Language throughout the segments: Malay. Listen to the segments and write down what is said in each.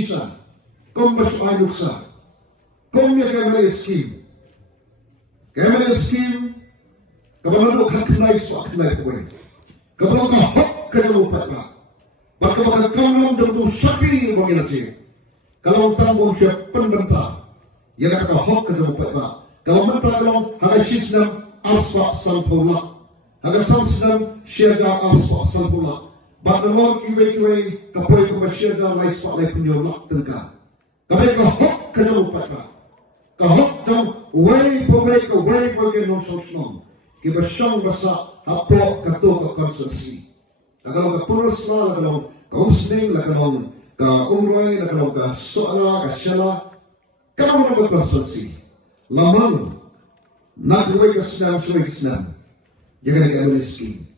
sisa, kom bersuai nuksa, kom ya kemana skim, kebenaran hak nai suak nai kue, kebenaran hak kerana upatlah, bahkan kamu tentu sapi bagi nanti, kalau tanggung siap penbentang, yang kata hak kerana upatlah, kalau mentah kalau hari sisam asfak sampurna, hari sisam syurga asfak sampurna. Bagaimana kiwe kapoi syurga lai asfak lai penyolak tengkar. Kapoi hak kerana upatlah. Kahok jam way bagi non-sosnom. Kita syang basa hapok kato ka konsensi. Kalau ka purus la, kalau ka usning, kalau ka umroy, kalau ka soala, ka syala, kamu nak konsensi. Lamang nagway ka senam, suway ka senam. Jangan di-amaniski.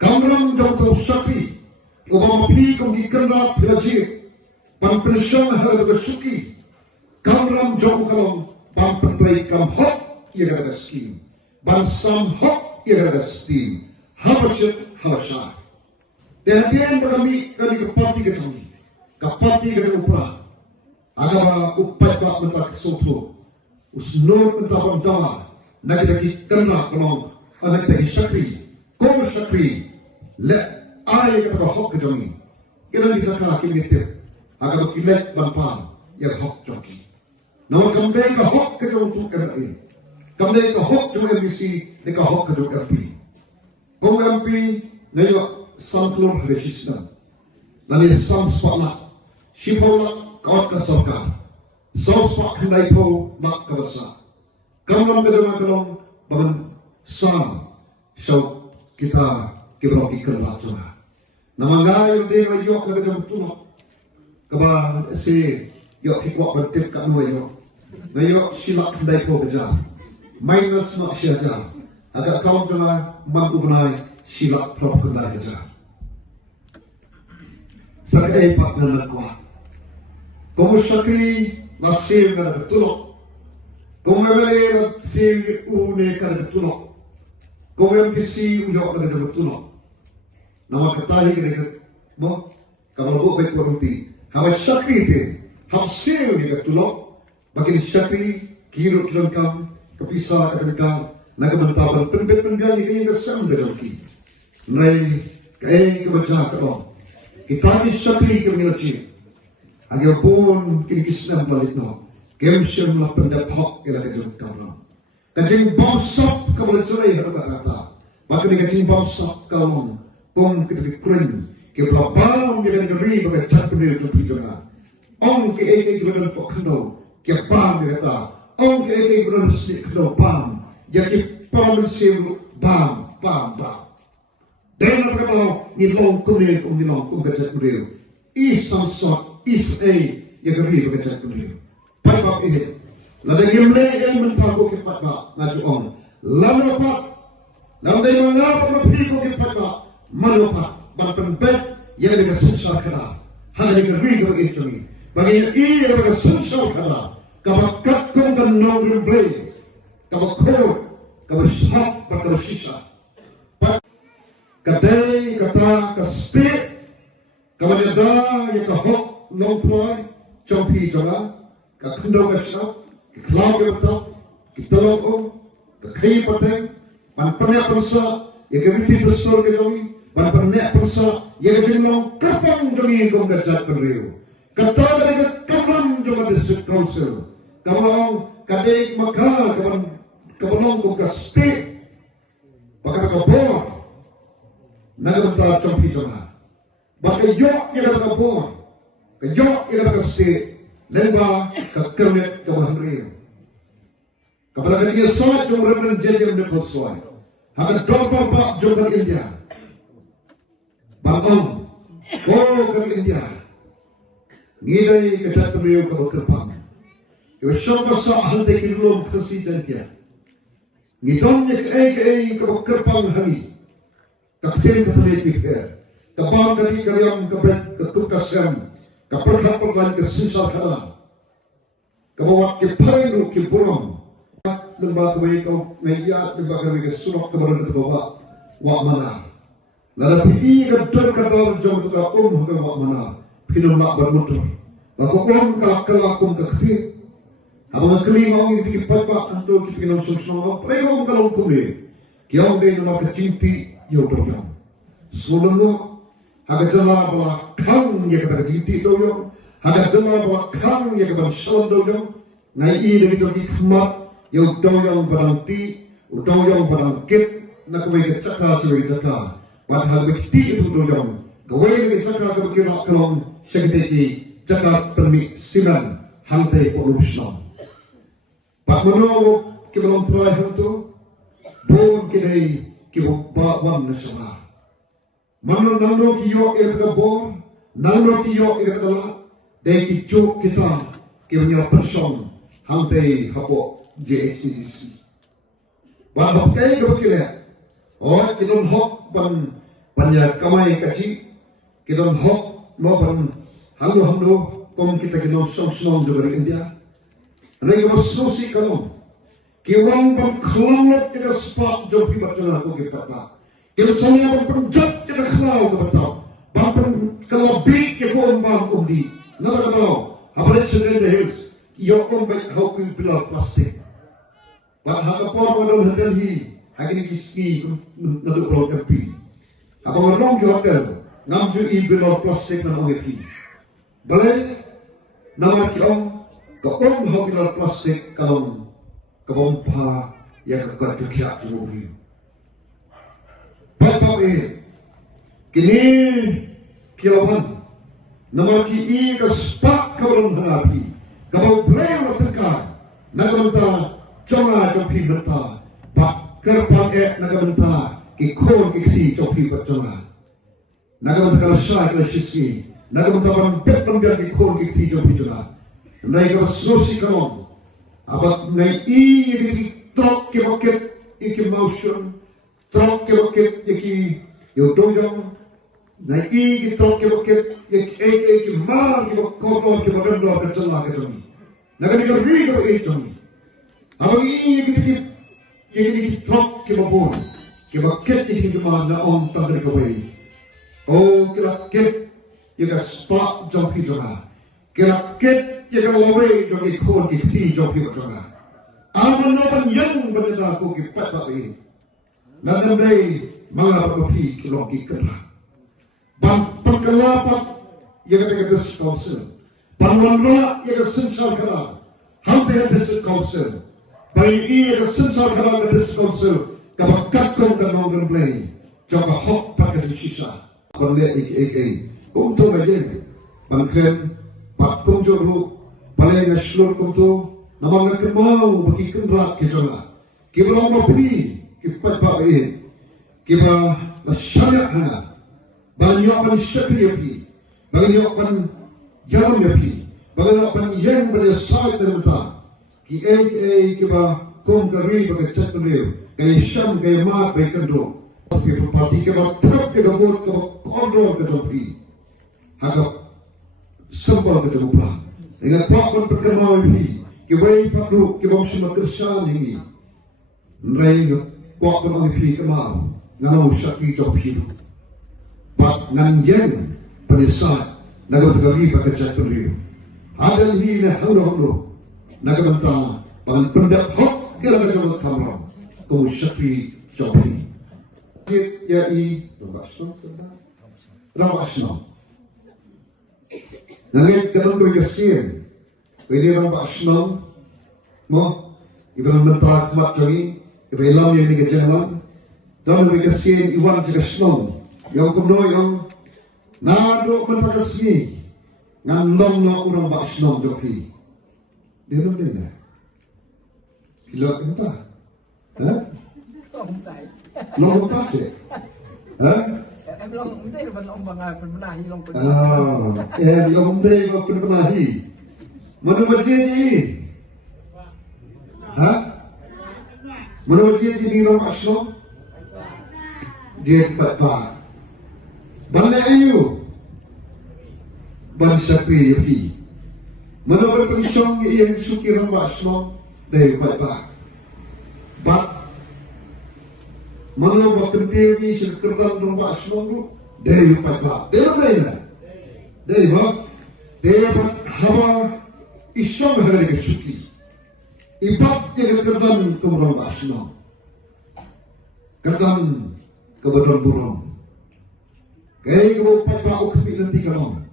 Kamu lang daw tau sapi, upamapi kung ikanrat pilajit, panpensyang harga bersuki. Kamu lang daw kalong pampentrei kam hok ia kata skim, ban sam hok ia kata stim, habashat. Dan dia berami kali kepati kita upah, agama upai tak mentak soto, usnur mentak bantama, nak kita kena kolong, anak kita syakri, kau syakri, le ay kata hok kejongi, kita kena kita, agama kilat banpan, ia hok joki. Namun kembali ke hak kedua untuk MPI, kembali ke hak juga MPC, ke hak kedua MP. Kau MP, naik samplur register, nanti sam sepakat, siapa kau kesorkan, sesuatu kendai kau nak kebasa. Kamu kedua kalau bangun sam, so kita beroki kerja juga. Nama gaya dia yok kerja betul, kaba si yok hikmah berkait kamu yok. Ngayon silak kendai ko kerja, minus nak syaja, agak kau kena mampu benai silak prop kendai kerja. Sebagai partner kuat, kamu syakri nasib kena betul, kamu memang nasib une kena betul, kamu MPC ujok kena betul. Nama ketahui kena mo, kalau buat baik berhenti, hawa syakri itu, hapsil kena betul. Bagi syakri, kirut lengkap, kepisah lengkap, naga mentabal penbet-penbet ini kesam dalam ki. Nai kain kebaca kalau kita ni syakri kemilci, agar pun kini kisah balik no, kemsyam lah pendap hak ialah kejut karam. Kajing bangsa kamu cerai kata, maka ni kajing bangsa kamu pun kita keren, kita bang kita negeri bagi cat pendiri tu pijana. Ong ke kita nak kandau. Kia pam dia kata, orang ke bulan sih kedua pam, jadi pam siu pam. Dan apa kalau ni long kuliah kerja kuliah, isam sot yang kerja kerja kuliah. Pada ini, lalu yang menpaku kepat ngaju on, lalu mengapa menpaku kepat malupat, bahkan bet yang dengan susah kena, hanya kerja begitu ni. Bagi ia adalah susah kena, kabak kakung dan nongrum blay, kabak kor, kabak syah, kabak sisa. Kadai kata kaspek, kabak ada yang kahok nongtuai, compi jala, kakundau kasau, keklau kebetul, kitolong om, kekai pateng, pan perniak persa, yang kebiti besar kejomi, pan perniak persa, yang kejengong kapang jami kong gajat penriu. Kata dari kawan cuma district council, kawan kadek maka kawan kau kasih, maka kawan, naga berita compi cuma, maka yok yang kawan, yok yang kasih, lembah kekernet kawan real. Kepada kita sangat cuma remen jadi yang berkuasa, hanya berapa jumlah India, bangun, kau ke India. Ngilai kecat beliau ke berkepang. Ia syurga sahal dekin belum presiden dia. Ngidonnya ke berkepang hari. Kakten ke pelit mikir. Kebang dari karyam ke bet ke tukasam. Ke perhatian ke sisa kalah. Kebawa ke paring ke burung. Lembaga kau ngayat lembaga ke surat keberadaan ke bawah. Wak mana. Lalu pergi ke tur ke dalam jom ke ke wak mana. Pinulak bermutur. Bakon kalakon kakti. Abang kali ngong ini kipat pak anto kipinon sungsong. Prego kalong kumle. Kiong de nama kecinti yodong. Sulungno haga jala bala kang ya kata kecinti doyong. Haga jala bala kang ya kata shalom doyong. Ngai i de jogi khmat yodong baranti, udong barangkit. Nak kawai ke cakar sebagai cakar. Padahal bekti itu doyong. Kawai ke cakar ke berkira kelong syakiteki cakar permik sinan hantai pollution. Pak Mano ke belum try hantu. Bon kini ke bawan nasional. Mano nano kiyo ilka bon. Nano kiyo ilka telah. Dari kicuk kita ke punya person hantai hapok JHTDC. Bahap kaya ke berkira. Oh, kita hok banyak kamai kaci, kita hok no hamdo kom kita kena song dari India. Mereka bersusi kalom, kiwang kelomot kita sepak jauh berjalan aku kita tak. Kita semua penjat kita kelau kebetul, bahkan kelabik kita umbang undi. Nada kalau, apa yang the hills, yo baik hok bila plastik. Bahkan apa orang hendak Agni kisi untuk pulau tepi. Apa orang hotel ngamju ibilo plastik na ongepi. Balai nama kiong kaong hotel plastik kalong kabompa yang kekuat kiak jumuri. Bapak kini kiawan nama ki kaspak kalong hangapi. Kabau blay matengkar nagamta jonga jopi berta. Kerpan nagamenta ikon iksi copi berjalan. Nagamenta kalau syah kalau sisi. Nagamenta pampet pembiak ikon iksi copi jalan. Nai kalau susi kalon. Abat nai ini trok ke bucket iki motion. Trok ke bucket iki yodojong. Nai ini trok ke bucket iki mar ke kono ke berendo berjalan ke sini. Nagamenta rigo itu. Abang ini Ini trok ke babon, ke bucket ini cuma na om tanda kawai. Oh, ke bucket yang spot jump itu lah. Ke bucket yang lawe jump ikon ikti jump itu lah. Aman nopan yang benda aku ke peta ini. Nanti day mga papi kelong ikan. Ban pengkelapat yang kata discoursel. Ban wanla yang sensal kalah. Hampir discoursel. Bayi ia sensal kerana diskonsul kabakat kau dan orang play coba hok pakai sisa pandai ik untuk aja bangkren pak kunjuru paling ngasur kuntu nama nggak mau bagi kendrak kisah kita mau beli kita pakai kita masyarakat hana banyak manusia pi banyak jalan pi banyak yang berdasar dan betul. Ki kiba kong kari bagai cat beliau, kaya syam kaya mat bagai kendro, ki pati kiba truk kiba bot kiba kontrol ke topi, agak sembal ke topi. Dengan pelakon perkembangan ini, kiba pakru kiba semua kersan ini, nrai pelakon ini kemau, ngau syaki topi itu, pak nganjen penisat, naga kari bagai cat beliau. Ada ini halo. Nagamenta pangan pendak hok kira kira kamera kau syafi jopi. Ya Rabashno. Nangit karon ko kasin. Pwede Rabashno mo ibalang nantak mat jogi ibalang yang ni kejalan. Dan ko kasin iwan kasno. Yang kuno yang nado menpakasi nganlong no urang Rabashno jopi. Dia belum dengar. Gila entah. Hah? Long entah sih. Hah? Long entah belum benahi long. Long entah belum benahi. Mana baca ni? Hah? Mana baca ni orang Aslam? Dia empat. Balik ayu. Bangsa Piyapi. Menurut pensyong yang suki rambak Islam dari baiklah. Menurut kentil ni sekerdan rambak Islam tu dari baiklah. Dari mana? Dari apa? Dari haba isong hari ke suki ibat yang kerdan kumrong basno kerdan kebetulan burung kaya kebo papa ukmi nanti kalong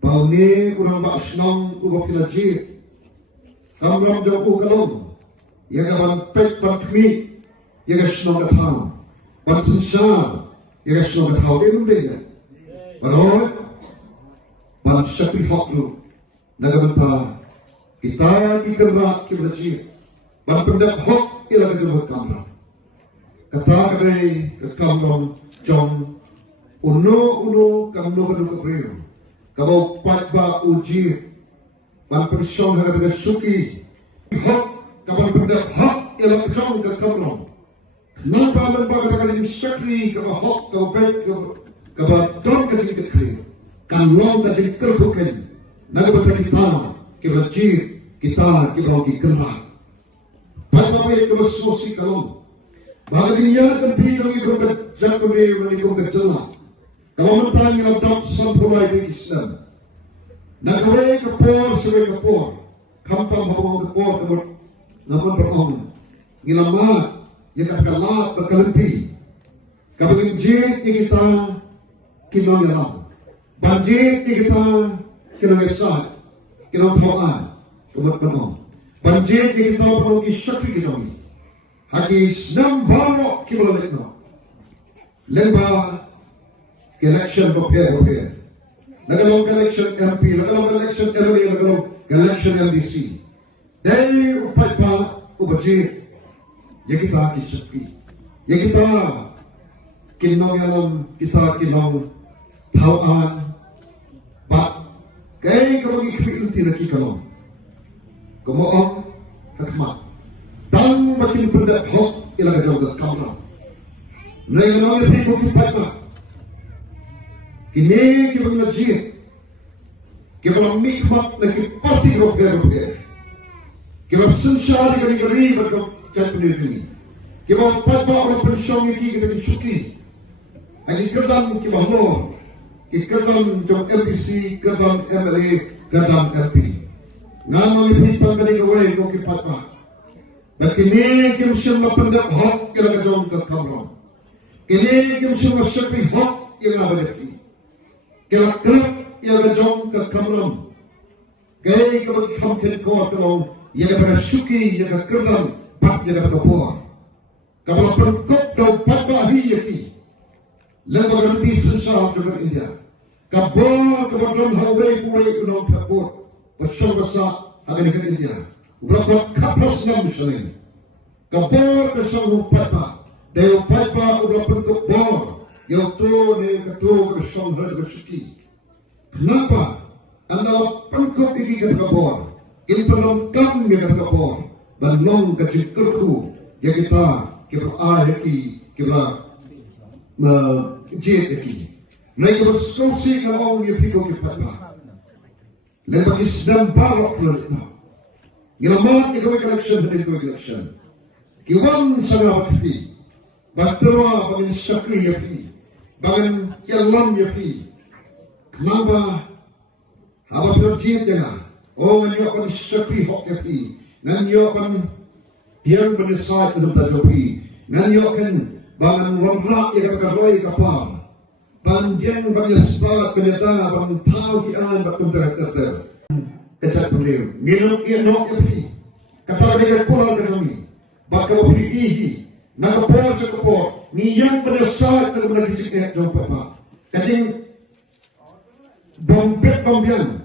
bau ni kurang basno kubo kilajit kamram jauh kalong yang kawan pek bakmi yang kasno kathang ban sensar yang kasno kathang dia nundega baru ban syafi fakru nagabanta kita digerak kiberjit ban pendak hok ila kegerak kamram kata kare kamram jong uno kamno kadu kabreo kabau patba uji ban persong kata suki hok kabau pendak hok ila jong ke kamram kenapa lembaga kata syakri kabau hok kabau baik kabau don kata kekri kan long kata kerkuken nagabanta kiberjit kita gerak apa yang terus sosi kalong baginya kan pilih itu jatuh dari itu kejala kalau mentang yang tak sempurna itu Islam nagawai kapor sebagai kapor kampang bawa kapor namun berkong ngilama yang katakanlah berkelempi kabin jit kita kinong yalam banjit kita kinong esat kinong tawaan umat penuh banjir kita perlu disyafi kita ni hagi senam bawa kita lekno lemba election prepare lagalong election MP lagalong election LA lagalong election LBC dari upat pa ubajir ya kita disyafi ya kita kinong yalam kita kinong tawaan ba kaya kalau ikipin tinaki kalong kemohon hikmat dan makin pendak hok ila jauh kamera mereka nak lebih bukti patah kini kita mengaji kita mikmat lagi pasti roker kita sensari gari berkat ini kita patah orang pensiun ini kita disuki ini kedang kita bahlo kita kedang jom LBC kedang MLA kedang LP Nama ipitang dari kawai ko kipatma. Bakini kim siyang mapandak hok kila kajong kakamram. Kini kim siyang masyapi hok yung nabadaki. Kila krap yung kajong kakamram. Gaya kapag kamkin ko akalong yung kapagasuki yung kakerdan pat yung kapagapuan. Kapag pangkop daw pagbahi yaki. Lembaganti sensya kapag India. Kapag doon haway kulay unang kapot. Pasal besar akan dikatakan dia. Berapa kaplos nam misalnya. Kapor kesal upapa. Dari upapa udah bentuk bor. Yang tu ni ketua kesal harga suki. Kenapa? Anda pengkop ini kata kapor. Ini pelengkap dia kata kapor. Banong kecil kerku. Ya kita ayaki kita jid yaki. Mereka bersosial kalau dia fikir upapa. Lepas Islam bawa keluar itu. Gilamat ikaw election dan ikaw election. Kiwan sangat berfi. Baterwa bagi syakri yafi. Bagi yalam yafi. Kenapa? Apa berjihad dia? Oh, nanti akan syakri hok yafi. Nanti akan yang berdesat dalam tajopi. Nanti akan bangan wabrak yang keroi kapal. Banjang bagi sebat penyata bang tahu kian bakum terter kecak beliau minum ia nok yapi kata dia pulang ke kami bakal berihi nak kapor ni yang berdasar kemudian dicek jom papa kadang bombet bombian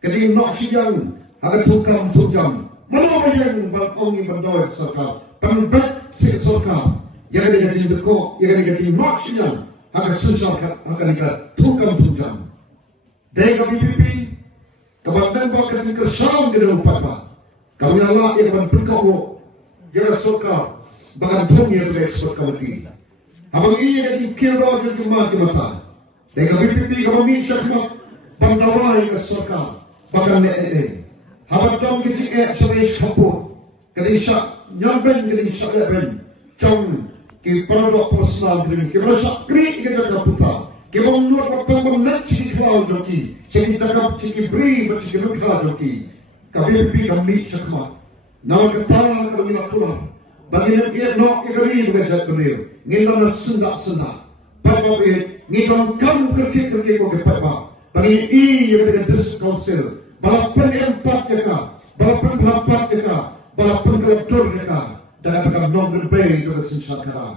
kadang nok siang agak tukam tujam mana yang bang ongi bandoi sarkar pembet si sarkar yang ada jadi dekok yang ada jadi nok siang akan sensor akan kita tukang tujam. Dari KPP, kebantan bahkan kesalam di dalam papa. Kami Allah yang akan berkau jaga sokar bahkan dunia dari ekspor kami. Abang ini yang dikira dan kemati mata. Dari KPP kami syakmat bandawai ke sokar bahkan NE. Abang dong kita sebagai support. Kadisha nyampen kadisha leben jong. Ki paradok Islam ini, ki merasa krik kita kaputa, ki menurut apa mengenai flau joki, ciki cakap, ciki beri, ciki lukha joki. Kami pi kami sakma. Nawan ketara kami lakulah. Bagi dia no ikari bukan jat beliau. Ngilang sendak. Papa ngilang kamu kerja kau kepapa. Bagi yang dengan des council. Balapan empat jeka, balapan 8 jeka, balapan kelacur jeka. Dan akan non berbeza dengan sensakara.